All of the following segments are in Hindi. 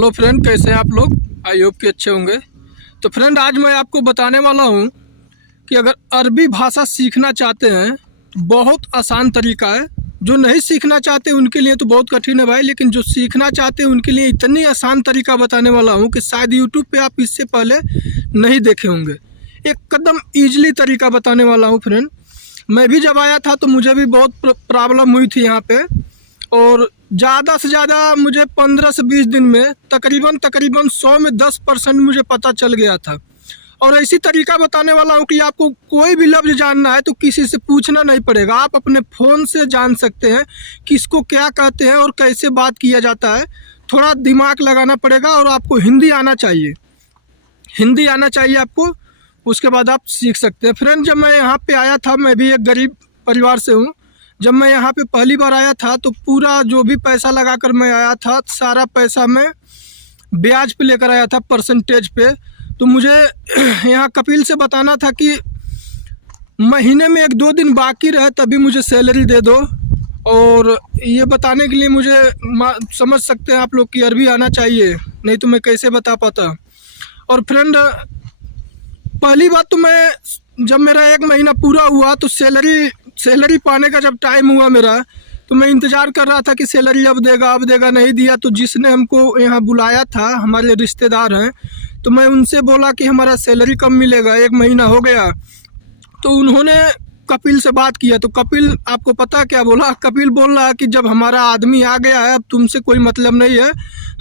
हेलो फ्रेंड, कैसे हैं आप लोग? आई होप कि अच्छे होंगे। तो फ्रेंड, आज मैं आपको बताने वाला हूं कि अगर अरबी भाषा सीखना चाहते हैं तो बहुत आसान तरीका है। जो नहीं सीखना चाहते उनके लिए तो बहुत कठिन है भाई, लेकिन जो सीखना चाहते हैं उनके लिए इतनी आसान तरीका बताने वाला हूं कि शायद यूट्यूब पे आप इससे पहले नहीं देखे होंगे। एक कदम ईजिली तरीका बताने वाला हूँ फ्रेंड। मैं भी जब आया था तो मुझे भी बहुत प्रॉब्लम हुई थी यहाँ पे, और ज़्यादा से ज़्यादा मुझे 15 से 20 दिन में तकरीबन 100 में 10% मुझे पता चल गया था। और ऐसी तरीका बताने वाला हूँ कि आपको कोई भी लफ्ज़ जानना है तो किसी से पूछना नहीं पड़ेगा, आप अपने फ़ोन से जान सकते हैं कि इसको क्या कहते हैं और कैसे बात किया जाता है। थोड़ा दिमाग लगाना पड़ेगा और आपको हिंदी आना चाहिए, हिंदी आना चाहिए आपको, उसके बाद आप सीख सकते हैं। फ्रेंड, जब मैं यहाँ पे आया था, मैं भी एक गरीब परिवार से हूँ। जब मैं यहाँ पे पहली बार आया था तो पूरा जो भी पैसा लगाकर मैं आया था, सारा पैसा मैं ब्याज पे लेकर आया था, परसेंटेज पे। तो मुझे यहाँ कपिल से बताना था कि महीने में 1-2 दिन बाकी रहे तभी मुझे सैलरी दे दो। और ये बताने के लिए मुझे समझ सकते हैं आप लोग कि अरबी आना चाहिए, नहीं तो मैं कैसे बता पाता। और फ्रेंड, पहली बात तो मैं जब मेरा 1 महीना पूरा हुआ तो सैलरी पाने का जब टाइम हुआ मेरा, तो मैं इंतज़ार कर रहा था कि सैलरी अब देगा, नहीं दिया। तो जिसने हमको यहाँ बुलाया था, हमारे रिश्तेदार हैं, तो मैं उनसे बोला कि हमारा सैलरी कब मिलेगा, 1 महीना हो गया। तो उन्होंने कपिल से बात किया, तो कपिल आपको पता क्या बोला? कपिल बोल रहा है कि जब हमारा आदमी आ गया है, अब तुमसे कोई मतलब नहीं है,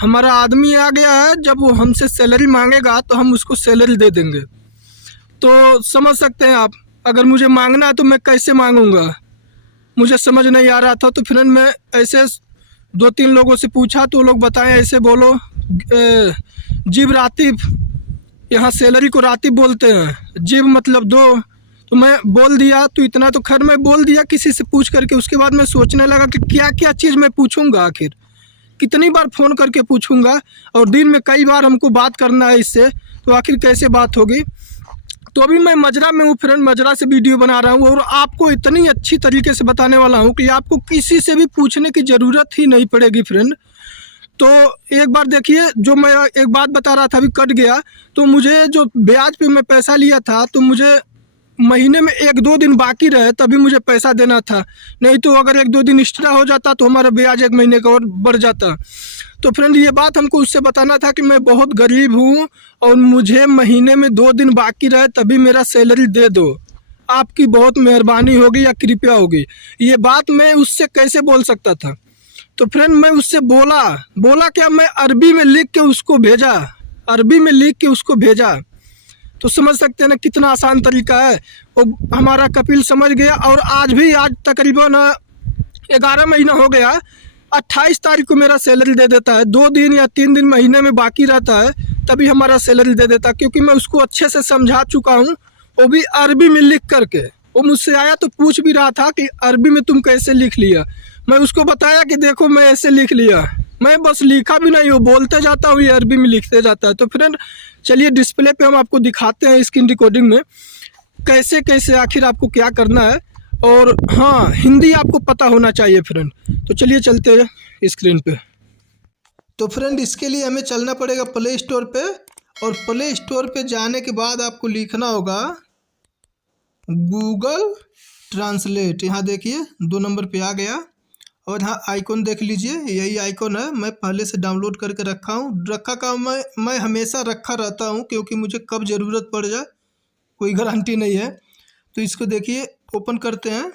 हमारा आदमी आ गया है, जब वो हमसे सैलरी मांगेगा तो हम उसको सैलरी दे देंगे। तो समझ सकते हैं आप, अगर मुझे मांगना है तो मैं कैसे मांगूंगा, मुझे समझ नहीं आ रहा था। तो फिर मैं ऐसे 2-3 लोगों से पूछा तो वो लोग बताएं ऐसे बोलो, जिब रातिब, यहाँ सैलरी को रातिब बोलते हैं, जिब मतलब दो। तो मैं बोल दिया, तो इतना तो खैर मैं बोल दिया किसी से पूछ करके। उसके बाद मैं सोचने लगा कि क्या क्या चीज़ मैं पूछूंगा, आखिर कितनी बार फ़ोन करके पूछूंगा, और दिन में कई बार हमको बात करना है इससे, तो आखिर कैसे बात होगी। तो अभी मैं मजरा में हूँ फ्रेंड, मजरा से वीडियो बना रहा हूँ और आपको इतनी अच्छी तरीके से बताने वाला हूँ कि आपको किसी से भी पूछने की ज़रूरत ही नहीं पड़ेगी फ्रेंड। तो एक बार देखिए, जो मैं एक बात बता रहा था अभी कट गया। तो मुझे जो ब्याज पे मैं पैसा लिया था, तो मुझे महीने में 1-2 दिन बाकी रहे तभी मुझे पैसा देना था, नहीं तो अगर 1-2 दिन एक्स्ट्रा हो जाता तो हमारा ब्याज 1 महीने का और बढ़ जाता। तो फ्रेंड, ये बात हमको उससे बताना था कि मैं बहुत गरीब हूँ और मुझे महीने में 2 दिन बाकी रहे तभी मेरा सैलरी दे दो, आपकी बहुत मेहरबानी होगी या कृपया होगी। ये बात मैं उससे कैसे बोल सकता था? तो फ्रेंड, मैं उससे बोला क्या, मैं अरबी में लिख के उसको भेजा, अरबी में लिख के उसको भेजा। तो समझ सकते हैं ना कितना आसान तरीका है। वो हमारा कपिल समझ गया, और आज तकरीबन 11 महीना हो गया, 28 तारीख को मेरा सैलरी दे देता है। 2 दिन या 3 दिन महीने में बाकी रहता है तभी हमारा सैलरी दे देता है, क्योंकि मैं उसको अच्छे से समझा चुका हूँ, वो भी अरबी में लिख करके। वो मुझसे आया तो पूछ भी रहा था कि अरबी में तुम कैसे लिख लिया। मैं उसको बताया कि देखो मैं ऐसे लिख लिया, मैं बस लिखा भी नहीं, वो बोलते जाता हूँ, ये अरबी में लिखते जाता है। तो फ्रेंड चलिए डिस्प्ले पे हम आपको दिखाते हैं स्क्रीन रिकॉर्डिंग में कैसे कैसे आखिर आपको क्या करना है। और हाँ, हिंदी आपको पता होना चाहिए फ्रेंड। तो चलिए चलते हैं स्क्रीन पे। तो फ्रेंड, इसके लिए हमें चलना पड़ेगा प्ले स्टोर पे, और प्ले स्टोर पे जाने के बाद आपको लिखना होगा गूगल ट्रांसलेट। यहाँ देखिए 2 नंबर पे आ गया, और हाँ आइकॉन देख लीजिए, यही आइकॉन है, मैं पहले से डाउनलोड करके रखा मैं हमेशा रखा रहता हूँ, क्योंकि मुझे कब ज़रूरत पड़ जाए कोई गारंटी नहीं है। तो इसको देखिए ओपन करते हैं,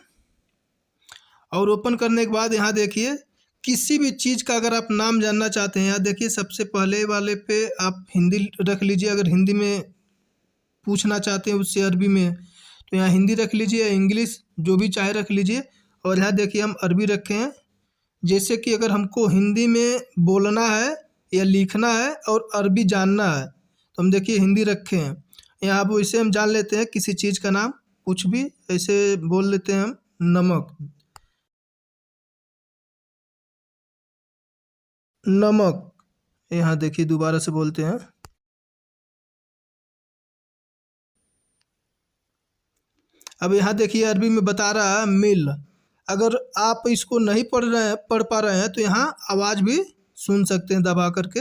और ओपन करने के बाद यहाँ देखिए किसी भी चीज़ का अगर आप नाम जानना चाहते हैं, यहाँ देखिए सबसे पहले वाले पे आप हिंदी रख लीजिए। अगर हिंदी में पूछना चाहते हैं उससे अरबी में, तो यहाँ हिंदी रख लीजिए, इंग्लिश जो भी चाहे रख लीजिए। और यहाँ देखिए हम अरबी रखे हैं, जैसे कि अगर हमको हिंदी में बोलना है या लिखना है और अरबी जानना है, तो हम देखिए हिंदी रखे हैं। यहाँ अब वैसे हम जान लेते हैं किसी चीज़ का नाम, कुछ भी ऐसे बोल लेते हैं हम, नमक, नमक। यहाँ देखिए दोबारा से बोलते हैं, अब यहाँ देखिए अरबी में बता रहा है मिल। अगर आप इसको नहीं पढ़ पा रहे हैं तो यहाँ आवाज़ भी सुन सकते हैं दबा करके।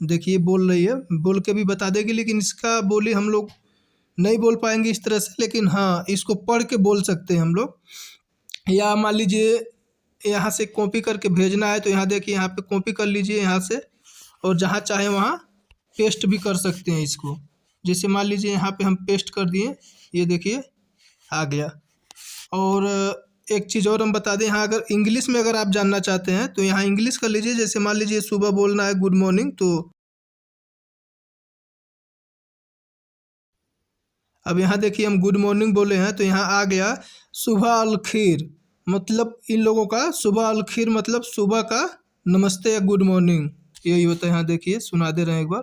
देखिए बोल रही है, बोल के भी बता देगी, लेकिन इसका बोली हम लोग नहीं बोल पाएंगे इस तरह से, लेकिन हाँ इसको पढ़ के बोल सकते हैं हम लोग। या मान लीजिए यहाँ से कॉपी करके भेजना है तो यहाँ देखिए, यहाँ पे कॉपी कर लीजिए यहाँ से, और जहाँ चाहे वहाँ पेस्ट भी कर सकते हैं इसको। जैसे मान लीजिए यहाँ पे हम पेस्ट कर दिए, ये देखिए आ गया। और एक चीज़ और हम बता दें, यहाँ अगर इंग्लिश में अगर आप जानना चाहते हैं तो यहाँ इंग्लिश कर लीजिए। जैसे मान लीजिए सुबह बोलना है गुड मॉर्निंग, तो अब यहाँ देखिए हम गुड मॉर्निंग बोले हैं तो यहाँ आ गया सुबह अल खैर, मतलब इन लोगों का सुबह अल खैर मतलब सुबह का नमस्ते या गुड मॉर्निंग, यही होता है। यहाँ देखिए सुना दे रहे हैं एक बार,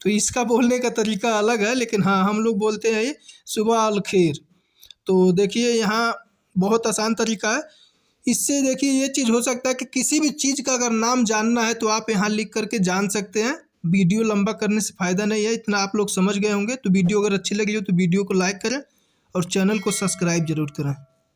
तो इसका बोलने का तरीका अलग है, लेकिन हाँ हम लोग बोलते हैं ये सुबह अल खैर। तो देखिए यहाँ बहुत आसान तरीका है। इससे देखिए ये चीज़ हो सकता है कि किसी भी चीज़ का अगर नाम जानना है तो आप यहाँ लिख करके जान सकते हैं। वीडियो लंबा करने से फ़ायदा नहीं है, इतना आप लोग समझ गए होंगे। तो वीडियो अगर अच्छी लगी हो तो वीडियो को लाइक करें और चैनल को सब्सक्राइब जरूर करें।